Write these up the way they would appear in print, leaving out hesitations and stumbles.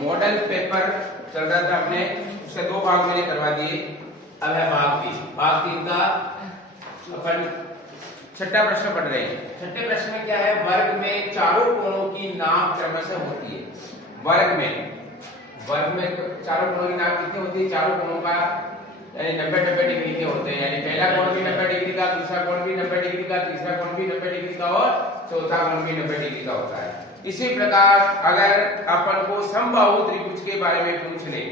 Model paper चल रहा था अपने, उससे 2 भाग मैंने करवा दिए। अब है भाग 3। भाग 3 का अपन छठा प्रश्न पढ़ रहे हैं। छठे प्रश्न में क्या है, वर्ग में चारों कोणों की नाप क्रमशः होती है। वर्ग में चारों कोणों की नाप कितनी होती है? चारों कोणों का 90 डिग्री के होते हैं, यानी पहला कोण भी 90 डिग्री का, दूसरा कोण भी 90 डिग्री का, तीसरा कोण भी 90 डिग्री का और चौथा कोण भी 90 डिग्री का होता है। इसी प्रकार अगर अपन को समबाहु त्रिभुज के बारे में पूछ ले,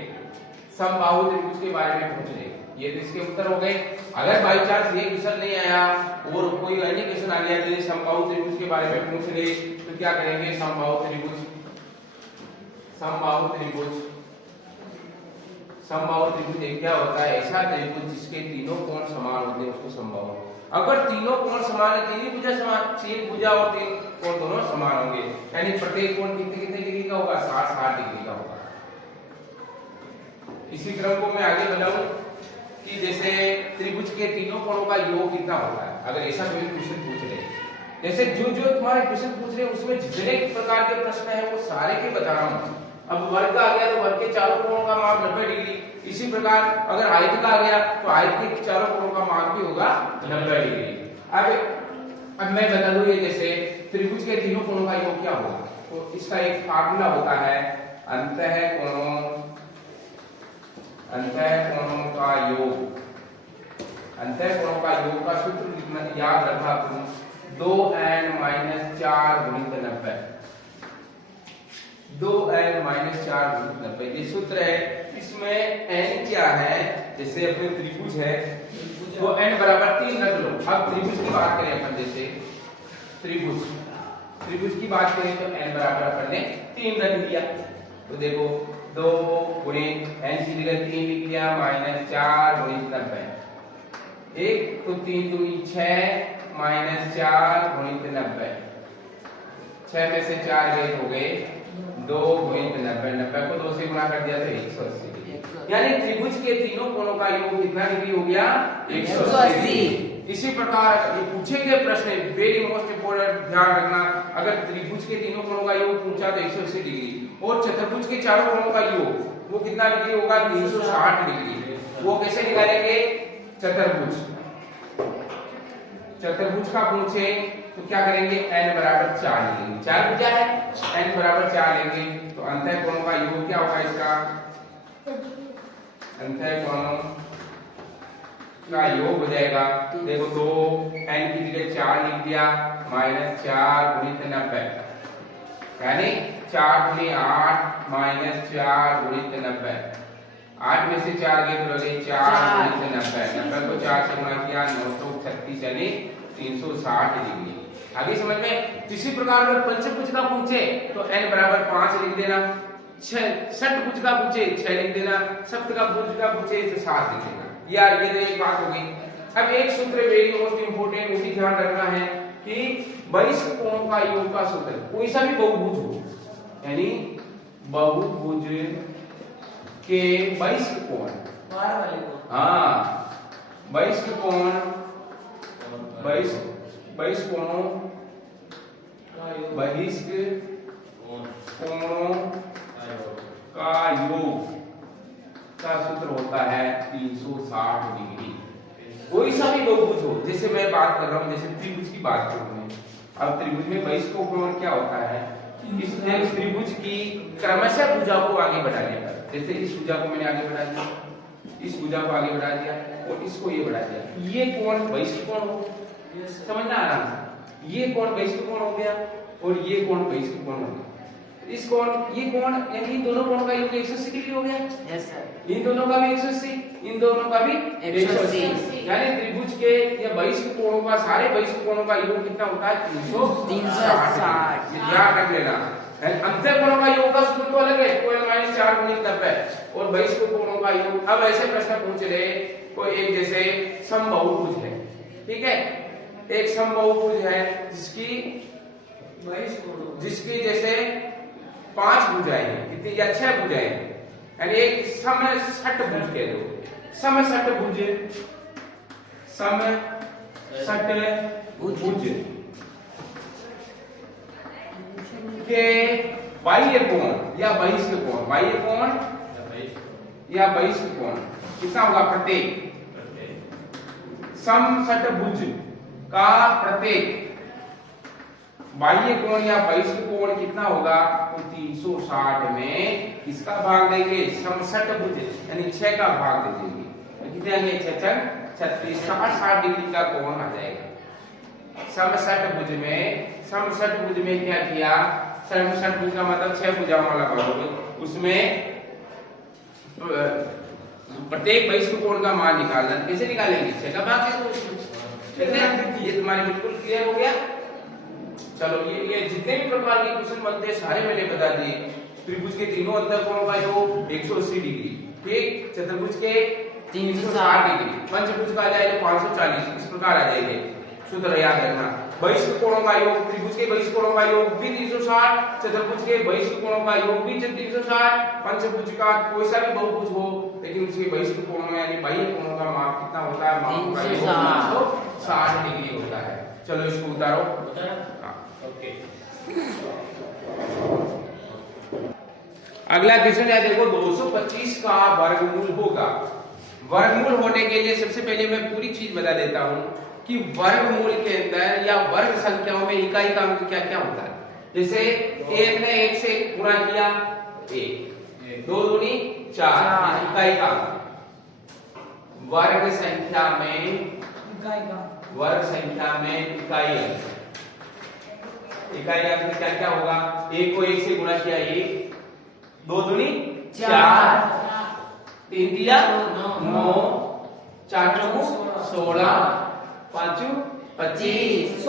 समबाहु त्रिभुज के बारे में पूछ ले, ये तो इसके उत्तर हो गए। अगर बाई चांस ये क्वेश्चन नहीं आया और कोई अन्य क्वेश्चन आ गया तो समबाहु त्रिभुज के बारे में पूछ ले तो क्या करेंगे? समबाहु त्रिभुज एक क्या होता है? ऐसा त्रिभुज जिसके तीनों कोण समान होते हैं उसको समबाहु। अगर तीनों कोण समान है, तीन भुजा समान, 3 भुजा और 3 कोण दोनों समान होंगे, यानी प्रत्येक कोण कितने डिग्री का होगा? 60 डिग्री का होगा। इसी क्रम को मैं आगे बढ़ाऊं कि जैसे त्रिभुज के तीनों कोणों का योग कितना होता है, अगर ऐसा कोई क्वेश्चन पूछ ले, जैसे जो तुम्हारे क्वेश्चन पूछ रहे हैं उसमें जितने प्रकार के प्रश्न हैं वो सारे के बता रहा हूं। अब वर्ग का आ गया तो वर्ग के चारों कोणों का माप 90 डिग्री। इसी प्रकार अगर आयत का आ गया तो आयत के चारों कोणों का माप भी होगा 90 डिग्री। अब मैं बता दूं, ये जैसे त्रिभुज के तीनों कोणों का योग क्या होगा, तो इसका एक फार्मूला होता है अंतःकोणों का योग। अंतःकोणों का योग का सूत्र कितना याद रखा तुम? 2n-4 गुणित 90। 2n-4 गुणित 90 ये सूत्र है। इसमें n क्या है? जैसे अपने त्रिभुज है तो n बराबर 3 रख लो। अब त्रिभुज की बात करें अपन, जैसे त्रिभुज की बात करें तो n बराबर अपन ने 3 रख दिया। तो देखो 2 गुणित n की जगह 3 लिख लिया -4 गुणित 90। 1 तो 3 दूनी 6 -4 गुणित 90। 6 में से 4 गए हो गए 2 गुणित 90। 90 को 2 से गुणा कर दिया तो 180 डिग्री। यानी त्रिभुज के तीनों कोणों का योग कितना डिग्री हो गया? 180। इसी प्रकार ये पूछे गए प्रश्न, वेरी मोस्ट इंपोर्टेंट, ध्यान रखना, अगर त्रिभुज के तीनों कोणों का योग पूछा तो 180 डिग्री और चतुर्भुज के चारों कोणों का योग वो कितना डिग्री होगा? 360 डिग्री। वो कैसे निकालेंगे? चतुर्भुज का पूछे तो क्या करेंगे? n बराबर 4 लेंगे। 4 भुजा है, n बराबर 4 लेंगे तो अंतःकोणों का योग क्या होगा? इसका अंतःकोणों का योग हो जाएगा, देखो 2 n की जगह 4 लिख दिया -4 गुणित 90, यानी 4 गुणी 8 -4 गुणित 90। 8 में से 4 गए तो लगे 4 गुणित 90। 90 को 4 से गुणा किया 936 यानी 360 डिग्री। आगे समझ में? इसी प्रकार अगर पंचभुज का पूछे तो n बराबर 5 लिख देना, षटभुज का पूछे 6 लिख देना, सप्तभुज का पूछे तो 7 लिख देना। यार ये तो एक बात हो गई। अब एक सूत्र वेरी मोस्ट इंपोर्टेंट, वो भी ध्यान रखना है कि बहिष्ठ कोणों का योग का सूत्र, कोई सा भी बहुभुज हो, यानी बहुभुज के बहिष्ठ कोण, हाँ बहिष्ठ कोणों का योग का सूत्र होता है 360 डिग्री। कोई सा भी बहुभुज हो, जैसे मैं बात कर रहा हूँ, जैसे त्रिभुज की बात करूँ मैं, अब त्रिभुज में बहिष्ठ कोण क्या होता है? इस त्रिभुज की क्रमशः भुजा को आगे बढ़ाने पर, जैसे इस भुजा को मैंने आगे बढ़ा दिया, इस भुजा को आगे बढ़ा दिया और इसको ये बढ़ा दिया, ये कोण बहिष्ठ कोण हो, समझना आराम से। ये कोण बहिष्ठ कोण हो गया और ये कोण बहिष्ठ कोण हो गया। इस कोण, ये कोण, यानी इन दोनों कोणों का योग 180 डिग्री हो गया। Yes sir. इन दोनों का भी 180, इन दोनों का भी 180, यानी त्रिभुज के या बहिष्ठ कोणों का, सारे बहिष्ठ कोणों का योग कितना होता है? 360। ये ध्यान रख लेना। अंतःकोणों का योग का सूत्र तो अलग है, कोई -4 गुणित 90 और बहिष्ठ कोणों का योग। अब ऐसे प्रश्न पूछ रहे, कोई एक जैसे समबाहुभुज है, ठीक है, एक समबाहुभुज है जिसकी जैसे 5 भुजाएं हैं, कितनी या 6 भुजाएं हैं, यानी एक समषटभुज कह दो, समषटभुज के बाह्य कोण या बहिष्ठ कोण, बाह्य कोण या बहिष्ठ कोण कितना होगा प्रत्येक समषटभुज का प्रत्येक बाह्य कोण या बहिष्ठ कोण कितना होगा, तो 360 में किसका भाग देंगे, समषटभुज यानी 6 का भाग दे देंगे, तो कितने आएंगे 6 36 60 डिग्री का कोण आ जाएगा। समषटभुज में क्या किया, समषटभुज का मतलब 6 भुजाओं वाला भाग, उसमें प्रत्येक बहिष्ठ कोण का मान निकालना, कैसे निकालेंगे 6 का भाग है, ये तुम्हारे बिल्कुल क्लियर हो गया। चलो ये जितने भी प्रकार के क्वेश्चन बनते हैं सारे मैंने बता दिए। त्रिभुज के तीनों अंतःकोणों का योग 180 डिग्री, ठीक, चतुर्भुज के 360 डिग्री, पंचभुज का आ जाएगा 540, इस प्रकार आ जाएंगे, सूत्र याद रखना। बहिष्ठ कोणों का योग, त्रिभुज के बहिष्ठ कोणों का योग भी 360, चतुर्भुज के बहिष्ठ कोणों का योग भी 360, पंचभुज का कोई सा भी बहुभुज हो लेकिन उसके बहिष्ठ कोणों में यानी बाह्य कोणों का माप कितना होता है, माप का योग 360 डिग्री होता है। चलो इसको उतारो। ओके, अगला क्वेश्चन है, देखो 225 का वर्गमूल होगा। वर्गमूल होने के लिए सबसे पहले मैं पूरी चीज बता देता हूं कि वर्गमूल के अंदर या वर्ग संख्याओं में इकाई का अंक क्या क्या होता है। जैसे एक ने एक से गुणा किया 1, 2 दूनी 4, इकाई का अंक। वर्ग संख्या में इकाई अंक, इकाई अंक क्या क्या होगा, 1 को 1 से गुणा किया 1, 2 दूनी 4, 3 दिया 9, 4 चौको 16, 5 25,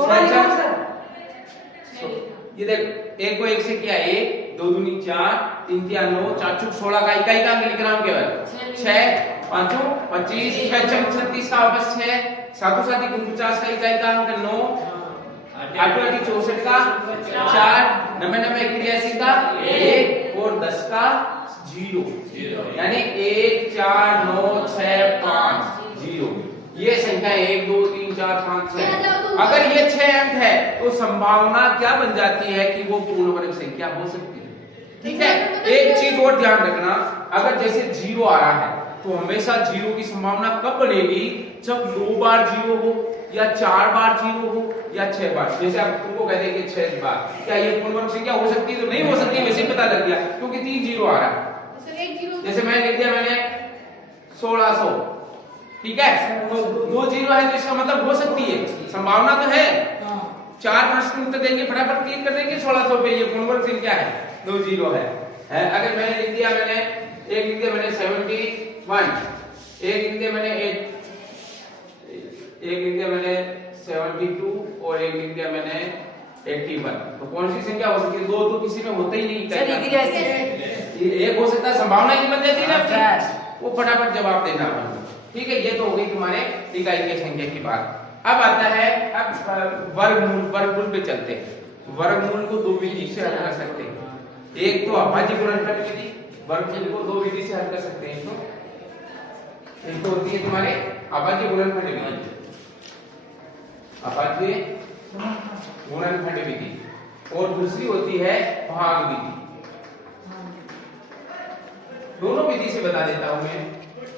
ये देख 1 को 1 से किया 1, 2 दूनी 4, 3 दिया 9, 4 चौक 16 का इकाई का अंक लिख रहा हूं केवल 6, 5 25, 6 चौक 36 का वापस 6, 7 7 49 का इकाई का अंक 9, 8 64 का 4, 90 81 का 1 और 10 का 0, यानी 1 4 9 6 5 0। ये संख्या 1 2 3 4 5 6। अगर ये 6 अंक है तो संभावना क्या बन जाती है कि वो पूर्ण वर्ग संख्या हो सकती है। ठीक है, एक चीज और ध्यान रखना, अगर जैसे 0 आ रहा है तो हमेशा 0 की संभावना कब बनेगी, जब 2 बार 0 हो या 4 बार 0 हो या 6 बार। जैसे आप तुमको कह देंगे 6 बार, क्या ये पूर्ण वर्ग संख्या हो सकती है, तो नहीं हो सकती, वैसे पता लग गया क्योंकि 3 0 आ रहा है। जैसे मैंने लिख दिया मैंने 1600, ठीक है, तो 2 0 है तो इसका मतलब हो सकती है, संभावना तो है। 4 प्रश्न उत्तर देंगे, फटाफट क्लिक कर देंगे 1600 पे, ये पूर्ण वर्ग संख्या है, 2 0 है। अगर मैंने लिख दिया मैंने 1 लिख दिया मैंने 71, 1 लिख दिया मैंने 8, 1 लिख दिया मैंने 72 और 1 लिख दिया मैंने 81, तो कौन सी संख्या हो सकती है, 2 तो किसी में होता ही नहीं, एक हो सकता है, संभावना ही बन जाती है ना, वो फटाफट जवाब देना। ठीक है, ये तो हो गई तुम्हारे इकाई की संख्या की बात। अब आता है अब वर्गमूल पे चलते हैं। वर्गमूल को 2 विधि से हल कर सकते हैं। एक तो अभाज्य गुणनफल विधि, वर्गमूल को 2 विधि से हल कर सकते हैं। एक तो होती है तुम्हारे अभाज्य गुणनफल विधि, अभाज्य गुणनफल विधि, और दूसरी होती है भाग विधि। दोनों विधि से बता देता हूं मैं।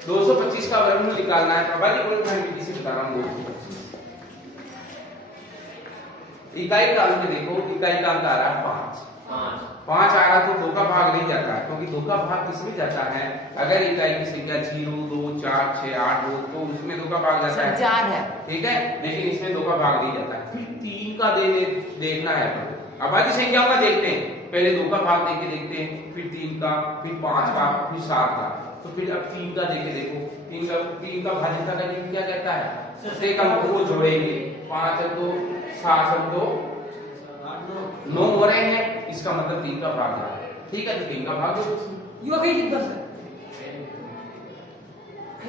225 का वर्गमूल निकालना है, अभाज्य गुणनफल विधि से बता रहा हूं। 225 इकाई का अंक देखो, इकाई का अंक आ रहा है 5 आ रहा तो 2 का भाग नहीं जाता है, क्योंकि 2 का भाग किसमें जाता है, अगर इकाई की संख्या 0 2 4 6 8 हो तो उसमें 2 का भाग जाता है 4 है, ठीक है, लेकिन इसमें 2 का भाग नहीं जाता है। फिर 3 का देखना है, अभाज्य संख्याओं का देखते हैं, पहले 2 का भाग देके देखते हैं, फिर 3 का, फिर 5 का, फिर 7 का। तो फिर अब 3 का देके देखो, 3 का भाज्यता का नियम क्या कहता है, प्रत्येक अंक को जोड़ेंगे, 5 अंक 7 अंक 9 हो रहे हैं, इसका मतलब 3 का भाग है, ठीक है, तो 3 का भाग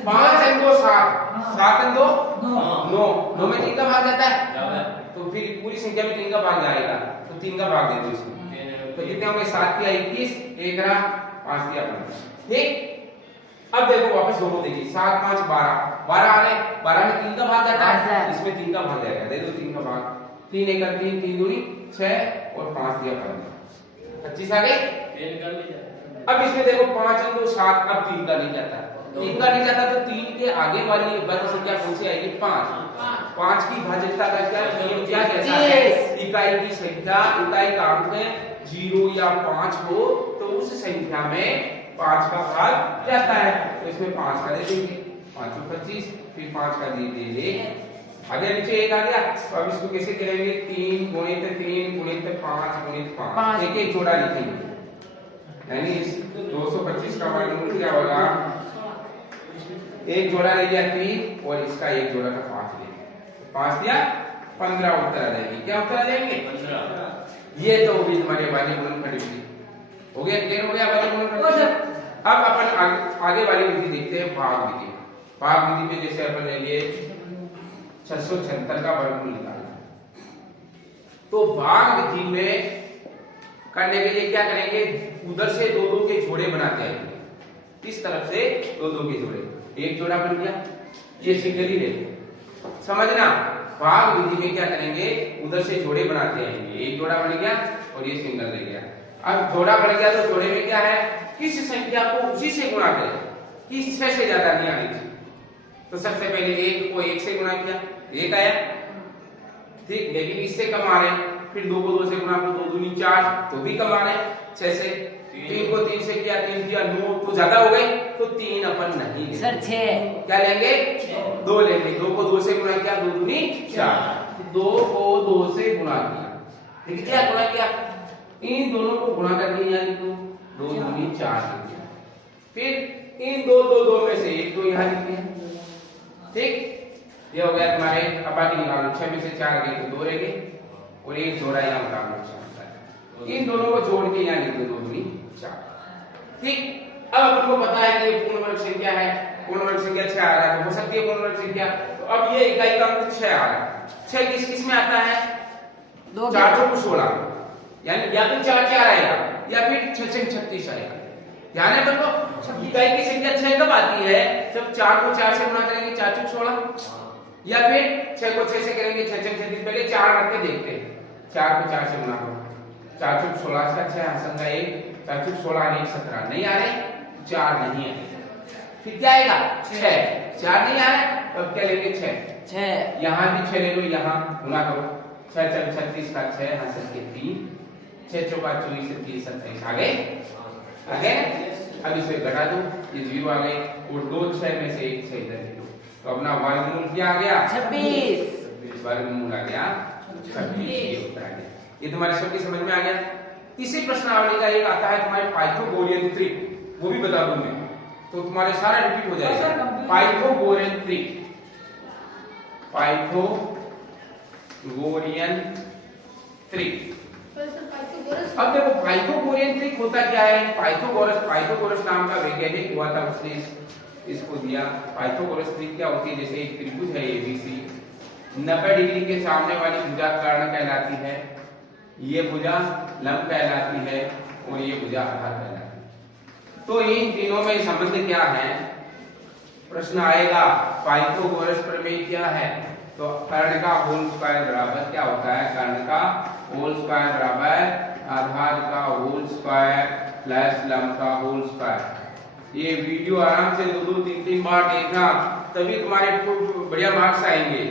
5 अंक 7 अंक 9 में 3 का भाग जाता है, तो फिर पूरी संख्या में 3 का भाग जाएगा, तो 3 का भाग दे दो इसमें, तो कितने होंगे 7 किया 21, 1 रहा 5 दिया 15, ठीक। अब देखो वापस दोनों देखिए, 7 5 12 आ रहे, 12 में 3 का भाग जाता है, इसमें 3 का भाग जाएगा, दे दो 3 का भाग, 3 1 3 3 दूनी 6 और 5 दिया 15, 25 आ गई। अब इसमें देखो 5 और 2 7, अब 3 का नहीं जाता, 3 का नहीं जाता तो 3 के आगे वाली वर्ग संख्या कौन सी आएगी? 5। 5 की भाज्यता का क्या नियम क्या कहता है? इकाई की संख्या, इकाई का अंक 0 या 5 हो तो उस संख्या में 5 का भाग जाता है। तो इसमें 5 का दे देंगे, 5 और 25, फिर 5 का दे देंगे, आगे नीचे 1 आ गया। तो अब इसको कैसे करेंगे? 3 गुणित 3 गुणित 5 गुणित 5, एक एक जोड़ा लिखेंगे, यानी 225 का वर्गमूल क्या होगा? एक जोड़ा ले लिया 3 और इसका एक जोड़ा का 5 ले लिया, 5 दिया 15 उत्तर आ जाएंगे। क्या उत्तर आ जाएंगे? 15। ये तो भी हमारे वाले गुणनखंड विधि हो गया, क्लियर हो गया वाले गुणनखंड। अब अपन आगे वाली विधि देखते हैं, भाग विधि। भाग विधि में जैसे अपन ले लिए 676 का वर्गमूल निकालना, तो भाग विधि में करने के लिए क्या करेंगे? उधर से 2-2 के जोड़े बनाते हैं, इस तरफ से 2-2 के जोड़े, एक जोड़ा बन गया, ये सिंगल ही ले समझना। भाग विधि में क्या करेंगे? उधर से जोड़े बनाते हैं, एक जोड़ा बन गया और ये सिंगल रह गया। अब जोड़ा बन गया तो जोड़े में क्या है? किस संख्या को उसी से गुणा करें, किस 6 से ज्यादा नहीं आनी चाहिए। तो सबसे पहले 1 को 1 से गुणा किया, 1 आया, ठीक, लेकिन इससे कम आ रहे हैं, फिर 2 को 2 से गुणा करो, 2 दूनी 4, तो भी कम आ रहे हैं। 6 से 3 को 3 से किया, 3 किया 9, तो ज्यादा हो गए, तो 3 अपन नहीं लेंगे सर 6, क्या लेंगे? 2 लेंगे। 2 को 2 से गुणा किया, 2 दूनी 4, 2 को 2 से गुणा किया, ठीक है, गुणा किया, इन दोनों को गुणा कर दिया, यानी 2 दूनी 4, फिर इन 2 2 2 में से एक तो यहाँ लिख दिया, ठीक, ये हो गया तुम्हारे। अब बाकी निकालो, 6 में से 4 गए तो 2 रह गए और एक जोड़ा यहाँ उतार लो, 4। इन दोनों को जोड़ के यहाँ लिख दो, 2 दूनी 4, ठीक। अब अपन को पता है कि ये पूर्ण वर्ग संख्या है, पूर्ण वर्ग संख्या 6 आ रहा है, तो हो सकती है पूर्ण वर्ग संख्या। तो अब ये इकाई का अंक 6 आ रहा है। 6 किस किस में आता है? 4 चौक 16, यानी या तो 4 4 आएगा या फिर 6 6 36 आएगा। ध्यान है बच्चों, इकाई की संख्या 6 कब आती है? जब 4 को 4 से गुणा करेंगे, 4 चौक 16, या फिर 6 को 6 से करेंगे, 6 6 36। पहले 4 रख के देखते हैं, 4 को 4 से गुणा करो, 4 चौक 16 का 6 हसन का 1, 4 चौक 16 1 17, नहीं आ रहे, 4 नहीं है, फिर क्या आएगा? 6, 4 नहीं आ रहा, तब क्या लेंगे? 6, यहाँ भी 6 ले लो, यहाँ गुणा करो, 6 4 36 का 6 हसन के 3, 6 चौका 24 30 27 आ गए, आ गए। अब इसे घटा दो, ये 0 आ गए और 2 6 में से 1 6 इधर ले लो, तो अपना वर्गमूल क्या आ गया? 26, वर्गमूल आ गया 26, ये उत्तर आ गया। ये तुम्हारे सबकी समझ में आ गया। इसी प्रश्नावली का एक आता है तुम्हारे पाइथागोरियन ट्रिक, वो भी बता दूं मैं, तो तुम्हारे सारा रिपीट हो जाएगा। Pythagorean trick, Pythagorean trick. अब देखो पाइथागोरियन ट्रिक होता क्या है? पाइथागोरस नाम का वैज्ञानिक हुआ था, उसने इसको दिया। पाइथागोरस ट्रिक क्या होती है? जैसे एक त्रिभुज है ABC, 90 डिग्री के सामने वाली भुजा कर्ण कहलाती है, ये भुजा लंब कहलाती है और ये भुजा आधार कहलाती है। तो इन तीनों में संबंध क्या है? प्रश्न आएगा, पाइथागोरस प्रमेय क्या है? तो कर्ण का होल स्क्वायर बराबर क्या होता है? कर्ण का होल स्क्वायर बराबर आधार का होल स्क्वायर प्लस लंब का होल स्क्वायर। ये वीडियो आराम से 2 2 3 3 बार देखना, तभी तुम्हारे बढ़िया मार्क्स आएंगे।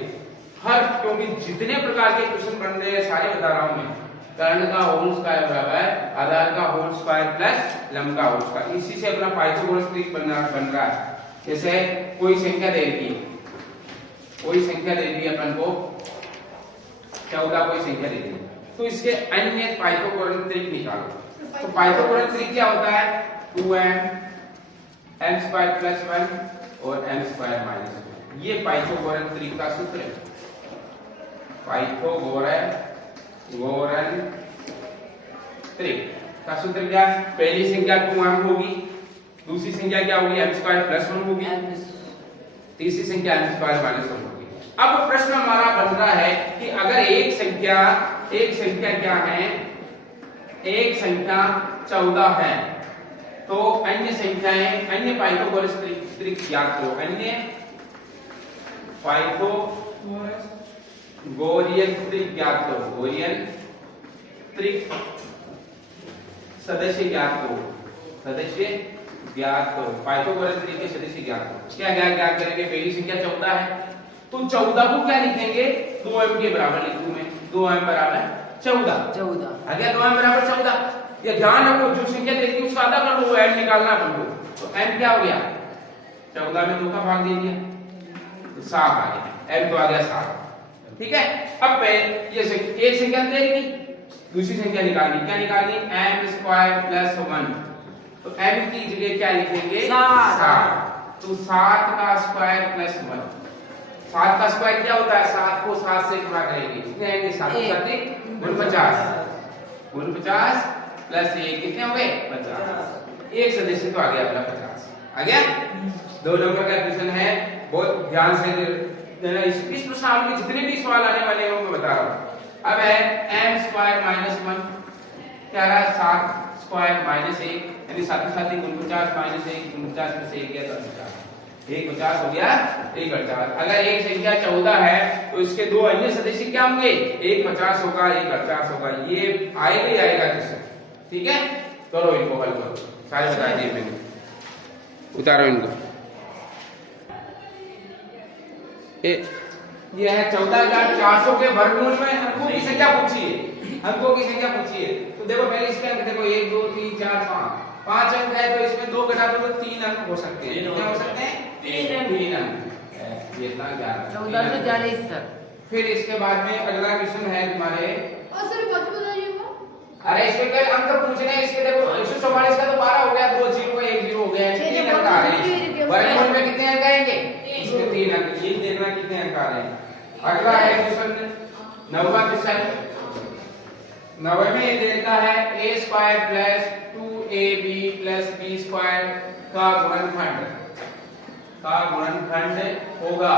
हर, क्योंकि जितने प्रकार के क्वेश्चन बन रहे हैं सारे बता रहा हूं मैं। कर्ण का होल स्क्वायर बराबर आधार का होल स्क्वायर प्लस लंब का होल स्क्वायर, इसी से अपना पाइथागोरस ट्रिक बन रहा है। जैसे कोई संख्या दे दी, कोई संख्या दे दी अपन को 14, कोई संख्या दे दी, तो इसके अन्य पाइथागोरस ट्रिक निकालो। तो पाइथागोरस ट्रिक क्या होता है? 2m m स्क्वायर प्लस 1 और m स्क्वायर माइनस 1, ये पाइथागोरस ट्रिक का सूत्र है। पाइथागोरस ट्रिक का सूत्र क्या? पहली संख्या 2m होगी, दूसरी संख्या क्या होगी? m स्क्वायर प्लस 1 होगी, तीसरी संख्या m स्क्वायर माइनस 1 होगी। अब प्रश्न हमारा बन रहा है कि अगर एक संख्या क्या है? एक संख्या 14 है, तो अन्य संख्याएं, अन्य पाइथागोरस ट्रिक ज्ञात करो। अन्य पाइथागोरियन ट्रिक ज्ञात करो। गोरियन ट्रिक सदस्य ज्ञात करो, सदस्य ज्ञात करो, पाइथागोरस तरीके से सदस्य ज्ञात करो। क्या ज्ञात करेंगे? पहली संख्या 14 है, तो 14 को क्या लिखेंगे? 2m के बराबर लिखूं मैं, 2m बराबर 14। आ गया 2m बराबर 14। ये ध्यान रखो, जो संख्या दे दी उसका आधा कर लो, वो m निकालना अपन को। तो m क्या हो गया? 14 में 2 का भाग दे दिया तो 7 आ गया, m तो आ गया 7। ठीक है, अब ये एक संख्या दे दी, दूसरी संख्या निकालनी। क्या निकालनी? m² + 1। तो m की जगह क्या लिखेंगे? 7। तो 7 का स्क्वायर प्लस 1। 7 का स्क्वायर क्या होता है? 7 को 7 से गुणा करेंगे, कितने आएंगे? 7 × 7 = 49। 49 प्लस 1 कितने हो गए? 50। एक सदस्य तो आ गया अपना 50। आ गया? 2 नंबर का क्वेश्चन है, बहुत ध्यान से देना। इस प्रश्न में जितने भी सवाल आने वाले हैं वो मैं बता रहा हूं। अब है m² - 1 क्या रहा? 7² - 1 यानी 7 × 7 = 49 - 1 49 में से 1 गया तो 50। 1 50 हो गया, 1 50। अगर एक संख्या 14 है तो इसके दो अन्य सदस्य क्या होंगे? 1 50 होगा, 1 50 होगा। ये आएगा ही आएगा क्वेश्चन। ठीक है, करो इनको हल करो, सारे बता दिए मैंने, उतारो इनको। ये है 14,400 के वर्गमूल में अंकों की संख्या पूछी है, अंकों की संख्या पूछी है। तो देखो पहले इसके अंक देखो, 1 2 3 4 5 अंक है, तो इसमें 2 घटा दो तो 3 अंक हो सकते हैं। कितने हो सकते हैं? 3 अंक। ये इतना 14 से 40 तक। फिर इसके बाद में अगला क्वेश्चन है तुम्हारे, और सर कब बताइएगा? अरे इसमें क्या अंक पूछने हैं? इसके देखो 144 का तो 12 हो गया, 2 0 का 1 0 हो गया, 3 अंक आ रहे हैं। वर्गमूल में कितने अंक आएंगे? इसमें 3 अंक। ये देखना कितने अंक आ रहे हैं। अगला है क्वेश्चन 9वां क्वेश्चन। 9वें में देता है a² + 2ab + b² का गुणनखंड होगा।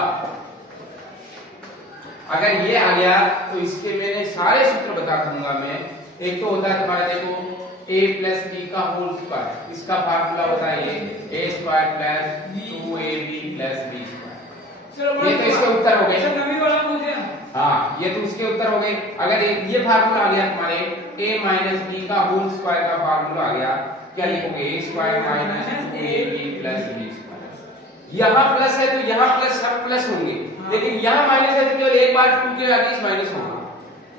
अगर ये आ गया तो इसके मैंने सारे सूत्र बता दूंगा मैं। एक तो होता है तुम्हारा देखो a + b का होल स्क्वायर, इसका फार्मूला होता है ये a² + 2ab + b²। ये तो इसके उत्तर हो गए। नवी वाला हो गया। हाँ, ये तो इसके उत्तर हो गए। अगर ये फार्मूला आ गया तुम्हारे a - b का होल स्क्वायर का फार्मूला आ गया, क्या लिखोगे? a² - 2ab + b²। यहाँ प्लस है तो यहाँ प्लस सब प्लस होंगे, लेकिन यहाँ माइनस है तो केवल एक बार 2 के आगे माइनस होगा।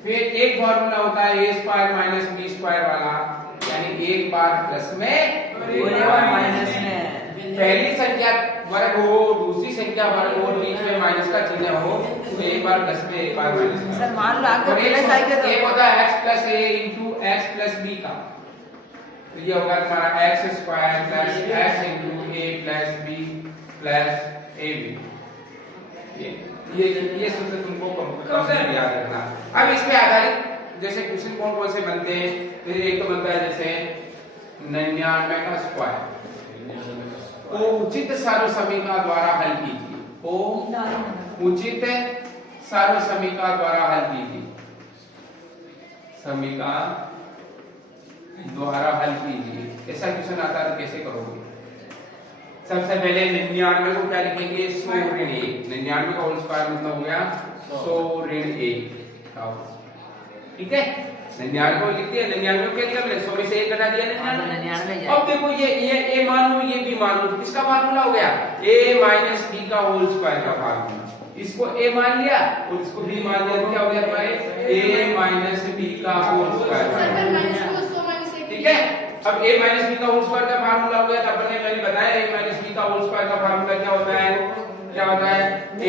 फिर एक फार्मूला होता है a² - b² वाला, यानी एक बार प्लस में और एक बार माइनस में। पहली संख्या वर्ग हो, दूसरी संख्या वर्ग हो, बीच में माइनस का चिन्ह हो, तो एक बार प्लस में एक बार माइनस में। सर मान लो आपको प्लस आएगा तो एक होता है x + a * x + b का, तो ये होगा तुम्हारा x² + x * a + b + ab। ये सूत्र तुमको कंपल्सरी याद रखना। अब इस पे आधारित जैसे क्वेश्चन कौन से बनते हैं, तो एक तो बनता है जैसे 99 का स्क्वायर को उचित सर्वसमीकरण द्वारा हल कीजिए। को उचित सर्वसमीकरण द्वारा हल कीजिए, समीकरण द्वारा हल कीजिए। ऐसा क्वेश्चन आता है तो कैसे करोगे? सबसे पहले 99 को क्या लिखेंगे? 100 - 1। 99 का होल स्क्वायर मतलब हो गया 100 - 1। ठीक है, 99 को लिख दिया। 99 को क्या लिखा मैंने? 100 में से 1 घटा दिया 99। अब देखो ये a मान लो, ये b मान लो, किसका फार्मूला हो गया? a - b का होल स्क्वायर का फार्मूला। इसको a मान लिया और इसको b मान लिया, तो क्या हो गया तुम्हारे? a - b का होल स्क्वायर। ठीक है, अब a - b का होल स्क्वायर का फार्मूला हो गया, तो अपन ने मैंने बताया a - b का होल स्क्वायर का फार्मूला क्या होता है? क्या होता है? a²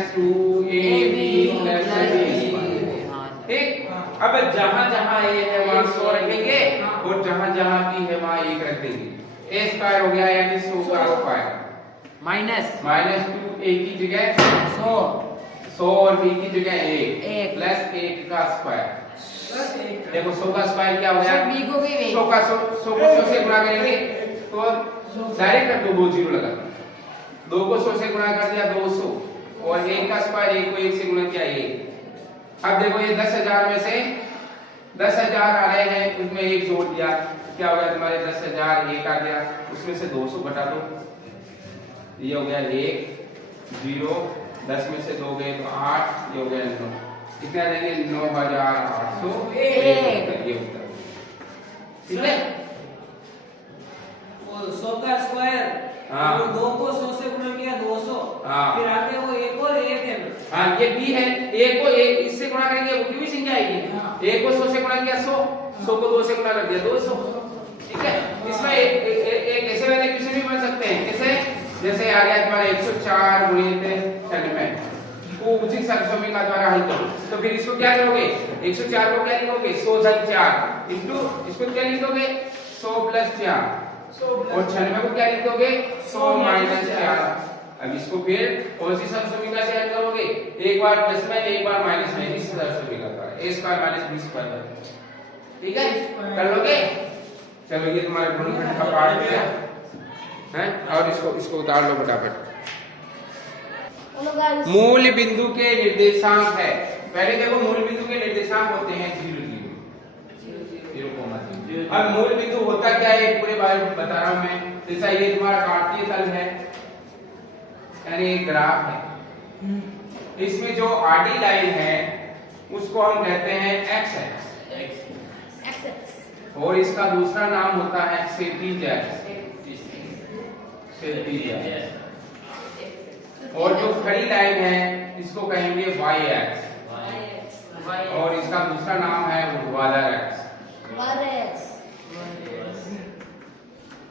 - 2ab + b²। ठीक, अब जहां जहां a है वहां 100 रखेंगे और जहां जहां b है वहां 1 रख देंगे। a² हो गया यानी 100 का स्क्वायर माइनस 2a की जगह 100 और b की जगह 1 प्लस 1 का स्क्वायर। देखो 100 का स्क्वायर क्या हो गया? 100 का 100 से गुणा करेंगे तो डायरेक्ट कर दो, 2 0 लगा, 2 को 100 से गुणा कर दिया 200 और 1 का स्क्वायर 1 को 1 से गुणा किया 1। अब देखो ये 10,000 में से 10,000 आ रहे हैं, उसमें 1 जोड़ दिया, क्या हो गया तुम्हारे? 10,000 1 आ गया, उसमें से 200 घटा दो, ये हो गया 1 0, 10 में से 2 गए तो 8, ये हो गया 9। कितना देंगे? 9,801। ये उत्तर। ठीक है? वो 100 का स्क्वायर, हाँ। वो 2 को 100 से गुणा किया 200, हाँ। फिर आगे वो एक और एक है। हाँ, ये b है, a को a इससे गुणा करेंगे वो क्यों संख्या आएगी? हाँ। a को 100 से गुणा किया 100, 100 को 2 से गुणा कर दिया 200, ठीक है? इसमें एक ऐसे वाले क्वेश्चन भी बन सकते हैं, कैसे? जैसे आ गया तुम्हारा 104 गुणित 96 को उचित समीकरण द्वारा हल करो, तो फिर इसको क्या करोगे? 104 को क्या लिखोगे? 100 धन 4 इंटू इसको क्या लिखोगे? 100 प्लस 4 और 96 को क्या लिख दोगे? 100 माइनस 4। अब इसको फिर कौन सी समीकरण से हल करोगे? एक बार प्लस में एक बार माइनस में, इस समीकरण द्वारा a square minus b square, ठीक है? कर लोगे? चलो ये तुम्हारे गुणनखंड का पार्ट हो गया हैं, और इसको उतार लो फटाफट। मूल बिंदु के निर्देशांक है, पहले देखो मूल बिंदु के निर्देशांक होते हैं 0 0 अब मूल बिंदु होता क्या है पूरे बारे में बता रहा हूं मैं। जैसा ये तुम्हारा काटनीय तल है, यानी एक ग्राफ है, इसमें जो आडी लाइन है उसको हम कहते हैं एक्स एक्स, और इसका दूसरा नाम होता है क्षैतिज एक्स, और जो खड़ी लाइन है इसको कहेंगे वाई एक्स, और इसका दूसरा नाम है ऊर्ध्वाधर एक्स।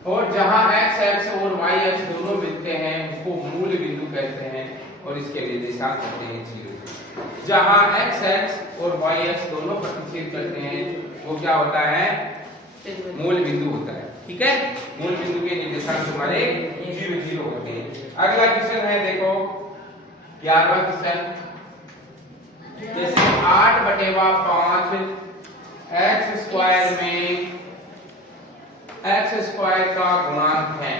और जहां x एक्स और y एक्स दोनों मिलते हैं उसको मूल बिंदु कहते हैं, और इसके निर्देशांक होते हैं 0। जहां x एक्स और y एक्स दोनों प्रतिच्छेद करते हैं वो क्या होता है? मूल बिंदु होता है, ठीक है? मूल बिंदु के निर्देशांक हमारे 0 0 होते हैं। अगला क्वेश्चन है, देखो 11वां क्वेश्चन, जैसे 8/5 x स्क्वायर में x स्क्वायर का गुणांक है,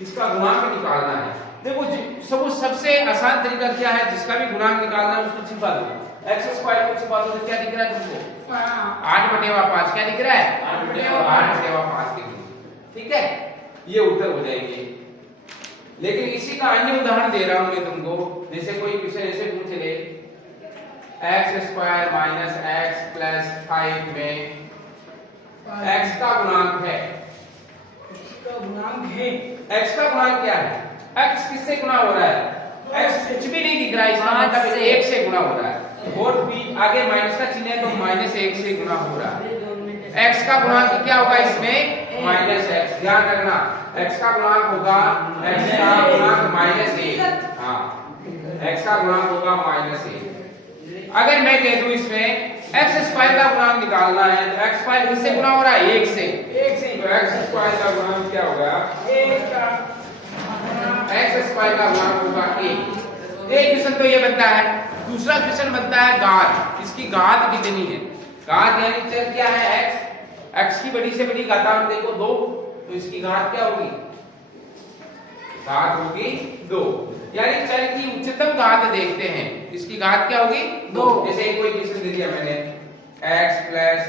इसका गुणांक निकालना है। देखो सबसे आसान तरीका क्या है? जिसका भी गुणांक निकालना है उसको छिपा दो, x स्क्वायर को छिपा दो तो क्या दिख रहा है तुमको? 8/5 क्या दिख रहा है? 8/5 दिख रहा है, ठीक है? ये उत्तर हो जाएंगे। लेकिन इसी का अन्य उदाहरण दे रहा हूं मैं तुमको, जैसे कोई क्वेश्चन ऐसे पूछ ले x square minus x plus 5 में x का गुणांक है, x का गुणांक क्या है? x किससे गुणा हो रहा है? x कुछ भी नहीं दिख रहा है, इसका मतलब 1 से गुणा हो रहा है, और b आगे माइनस का चिन्ह है तो -1 से गुणा हो रहा है। x का गुणांक क्या होगा इसमें? -x, ध्यान रखना x का गुणांक होगा x का गुणांक -1, हाँ x का गुणांक होगा -1। अगर मैं कह दूं इसमें x स्क्वायर का गुणांक निकालना है तो x स्क्वायर किससे गुणा हो रहा है? 1 से, तो x स्क्वायर का गुणांक क्या होगा? 1 का x स्क्वायर का गुणांक होगा 1। एक क्वेश्चन तो ये बनता है। दूसरा क्वेश्चन बनता है घात, इसकी घात कितनी है? घात यानी चर क्या है? x की बड़ी से बड़ी घातांक देखो 2, तो इसकी घात क्या होगी? घात होगी 2, यानी चर की उच्चतम घात देखते हैं, इसकी घात क्या होगी? 2। जैसे कोई क्वेश्चन दे दिया मैंने x प्लस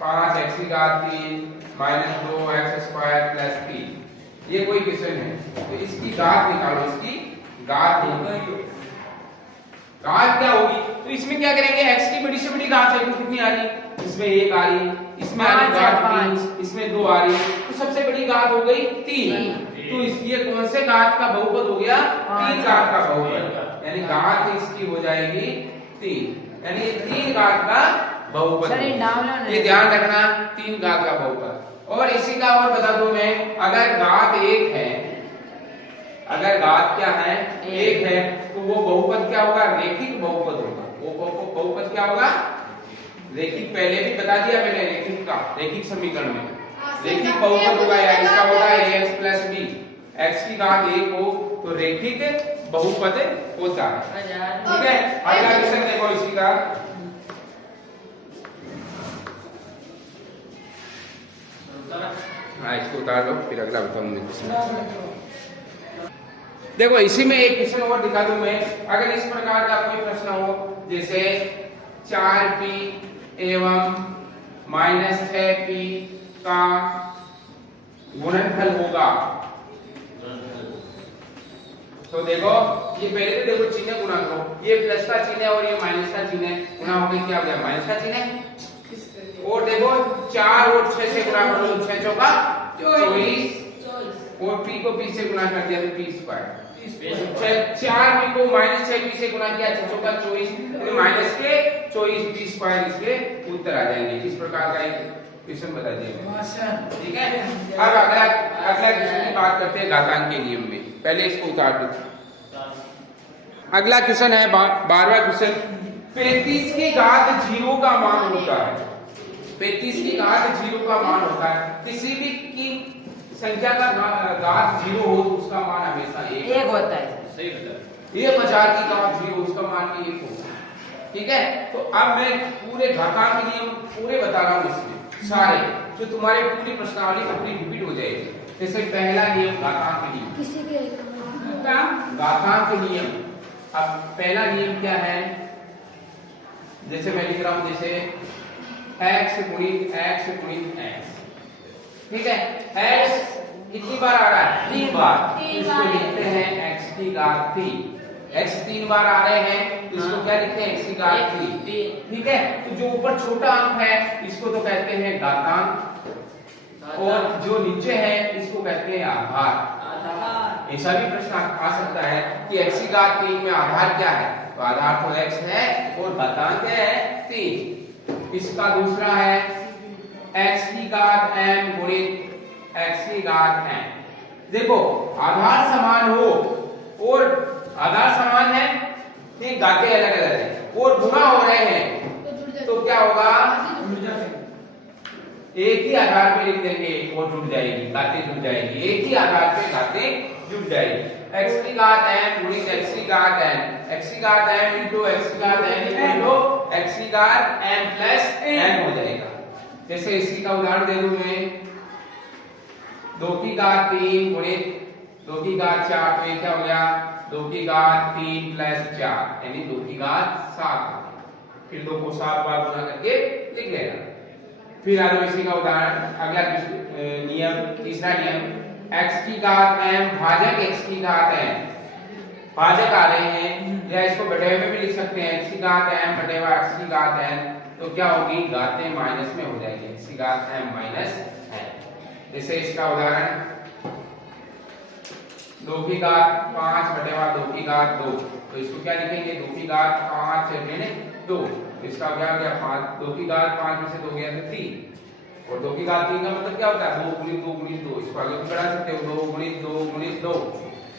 5x की घात 3 माइनस 2x स्क्वायर प्लस 3, ये कोई क्वेश्चन है, तो इसकी घात निकालो, इसकी घात होगी, घात क्या होगी? तो इसमें क्या करेंगे? x की बड़ी से बड़ी घात है, कितनी आ रही? इसमें 1 आ रही, इसमें आ रही घात 3, इसमें 2 आ रही, तो सबसे बड़ी घात हो गई 3। तो ये कौन से घात का बहुपद हो गया? 3 घात का बहुपद, यानी घात इसकी हो जाएगी 3, यानी 3 घात का बहुपद। ये ध्यान रखना, 3 घात का बहुपद। और इसी का और बता दूं मैं, अगर घात 1 है, अगर घात क्या है? 1 है, तो वो बहुपद क्या होगा? रेखिक बहुपद होगा। वो बहुपद क्या होगा? रेखिक, पहले भी बता दिया मैंने रेखिक का, रेखिक समीकरण में रेखिक बहुपद होगा, या इसका होगा ax प्लस b, x की घात 1 हो तो रेखिक बहुपद होता है, ठीक है? अगला क्वेश्चन देखो इसी का, हाँ इसको उतार लो, फिर अगला बताऊंगा। देखो इसी में एक क्वेश्चन और दिखा दूं मैं, अगर इस प्रकार का कोई प्रश्न हो, जैसे 4p एवं -6p का गुणनफल होगा, तो देखो ये पहले तो देखो चिन्ह गुणा करो, ये प्लस का चिन्ह है और ये माइनस का चिन्ह है, गुणा हो गया, क्या हो गया? माइनस का चिन्ह है, और देखो 4 और 6 से गुणा कर लो, 6 चौका 24 और p को p से गुणा कर दिया तो p स्क्वायर। 4 p को माइनस 6 p से गुणा किया 6 चौका 24 तो माइनस के 24 p स्क्वायर इसके उत्तर आ जाएंगे। इस प्रकार का एक क्वेश्चन बता दिया, ठीक है। अब अगला क्वेश्चन की बात करते हैं घातांक के नियम में। पहले इसको उतार दो। अगला क्वेश्चन है 12वां क्वेश्चन। 35 की घात 0 का मान होता है। 35 की घात 0 का मान होता है। किसी भी की संख्या का घात 0 हो तो उसका मान हमेशा 1 होता है। सही बता। 1000 की घात 0 उसका मान भी 1 होगा, ठीक है। तो अब मैं पूरे घातांक के नियम पूरे बता रहा हूँ इसमें सारे, जो तुम्हारे पूरी प्रश्नावली पूरी रिपीट हो जाएगी। जैसे पहला नियम घातांक के नियम, किसी के घातांक नियम। अब पहला नियम क्या है, जैसे मैं लिख रहा हूं, जैसे x गुणित x, ठीक है। x कितनी बार आ रहा है? 3 बार, इसको लिखते हैं x की घात 3। x 3 बार आ रहे हैं तो इसको क्या लिखते हैं? x की घात 3, ठीक है। तो जो ऊपर छोटा अंक है इसको तो कहते हैं घातांक, और जो नीचे है इसको कहते हैं आधार। ऐसा भी प्रश्न आ सकता है कि x की घात 3 में आधार क्या है? तो आधार तो x है और घातांक है 3। इसका दूसरा है x की घात m गुणित x की घात m। देखो आधार समान हो और आधार समान है, ठीक, घातें अलग अलग है और गुणा हो रहे हैं तो क्या होगा? एक ही आधार पे लिख देंगे और जुड़ जाएगी, घातें जुड़ जाएगी। एक ही आधार पे घातें जुड़ जाएगी। x की घात m गुणित x की घात n, x की घात m इंटू x की घात n इंटू x की घात m प्लस n हो जाएगा। जैसे इसी का उदाहरण दे दूं मैं, 2 की घात 3 गुणित 2 की घात 4, तो ये क्या हो गया? 2 की घात 3 प्लस 4 यानी 2 की घात 7। फिर 2 को 7 बार गुणा करके लिख लेना। फिर आ जाओ इसी का उदाहरण, अगला नियम, तीसरा नियम, x की घात m भाजक x की घात n। भाजक आ रहे हैं या इसको बटे में भी लिख सकते हैं, x की घात m बटे x की घात n, तो क्या होगी? घातें माइनस में हो जाएगी, x की घात m माइनस n। जैसे इसका उदाहरण, 2 की घात 5 बटे 2 की घात 2, तो इसको क्या लिखेंगे? 2 की घात 5 यानी 2, इसका क्या हो गया? 5, 2 की घात 5 में से 2 गया तो 3, और 2 की घात 3 का मतलब क्या होता है? 2 गुणित 2 गुणित 2। इसको आगे भी बढ़ा सकते हो, 2 गुणित 2 गुणित 2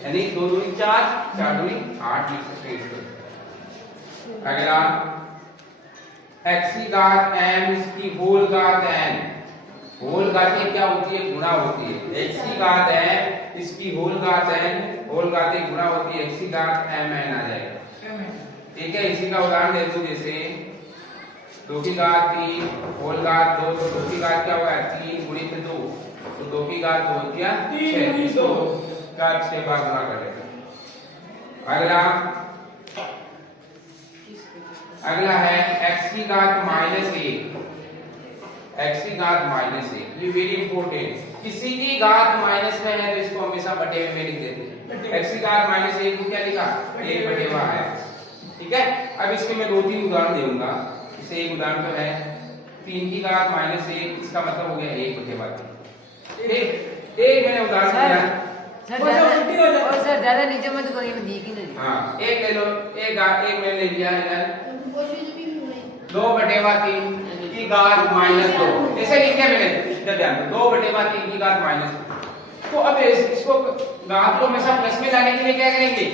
यानी 2 गुणित 4, 4 गुणित 8 लिख सकते हैं इसको। अगला x की घात m इसकी होल घात n। होल घातें क्या होती है? गुणा होती है। x की घात m इसकी होल घात n, होल घातें गुणा होती है, x की घात m n आ जाएगा, ठीक है। इसी का उदाहरण दे दूं, जैसे 2 की घात 3 होल घात 2, तो 2 की घात क्या हुआ? 3 गुणित 2, तो 2 की घात 2 किया 6, इसको घात 6 बार गुणा करेगा। अगला है x की घात -1, x की घात -1, ये वेरी इंपॉर्टेंट। किसी की घात माइनस में है तो इसको हमेशा बटे में लिख देते हैं। x की घात -1 को क्या लिखा? 1 बटे है, ठीक है। अब इसके मैं 2-3 उदाहरण दूंगा। इसे एक उदाहरण तो है 3 की घात -1, इसका मतलब हो गया 1 बटे 3। एक मैंने उदाहरण दिया सर ज्यादा नीचे मत करो, ये दी की नहीं। हां, एक ले लो, एक मैंने ले लिया इधर 2 बटे 3 की घात -2, ऐसे लिखा मैंने, इधर ध्यान दो, 2 बटे 3 की घात -2। तो अब इसको घात को हमेशा प्लस में लाने के लिए क्या करेंगे?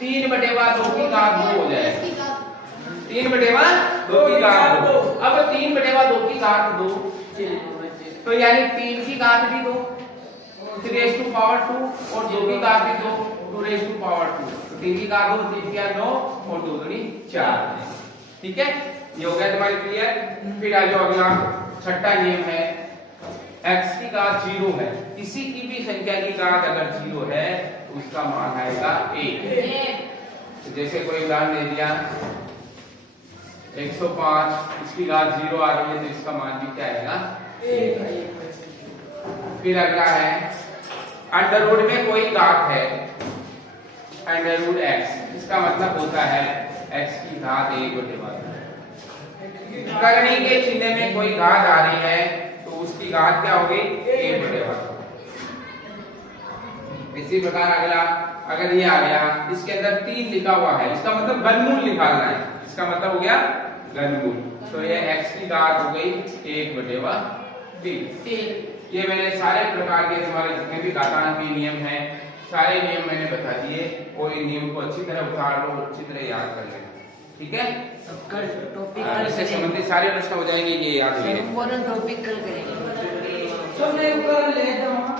3 बटे 2 की घात 2 हो जाएगा, 3 बटे 2 की घात 2। अब 3 बटे 2 की घात 2, तो यानी 3 की घात भी 2, 3 रेज़ टू पावर 2, और 2 की घात भी 2, 2 रेज़ टू पावर 2। तो 3 की घात 2, 3 की 9 और 2 दूनी 4, ठीक है। ये हो गया तुम्हारे क्लियर। फिर आ जाओ अगला, छठा नियम है, x की घात 0 है। किसी की भी संख्या की घात अगर 0 है तो उसका मान आएगा 1। तो जैसे कोई उदाहरण दे दिया 105, इसकी घात 0 आ रही है तो इसका मान भी क्या आएगा? 1। फिर अगला है, अंडर रूट में कोई घात है, अंडर रूट x, इसका मतलब होता है x की घात 1 बटे 12। करनी के चिन्ह में कोई घात आ रही है तो उसकी घात क्या होगी? a बटे वर्ग। इसी प्रकार अगला, अगर ये आ गया, इसके अंदर 3 लिखा हुआ है, इसका मतलब घनमूल निकालना है, इसका मतलब हो गया घनमूल, तो ये x की घात हो गई 1 बटे वर्ग b। ये मैंने सारे प्रकार के तुम्हारे जितने भी घातांकीय नियम हैं सारे नियम मैंने बता दिए, और इन नियम को अच्छी तरह उतार लो, अच्छी तरह याद कर लेना, ठीक है? अब कल टॉपिक कल इससे संबंधित सारे प्रश्न हो जाएंगे, ये याद रखिए। टॉपिक कल करेंगे। सबने ऊपर ले जाओ।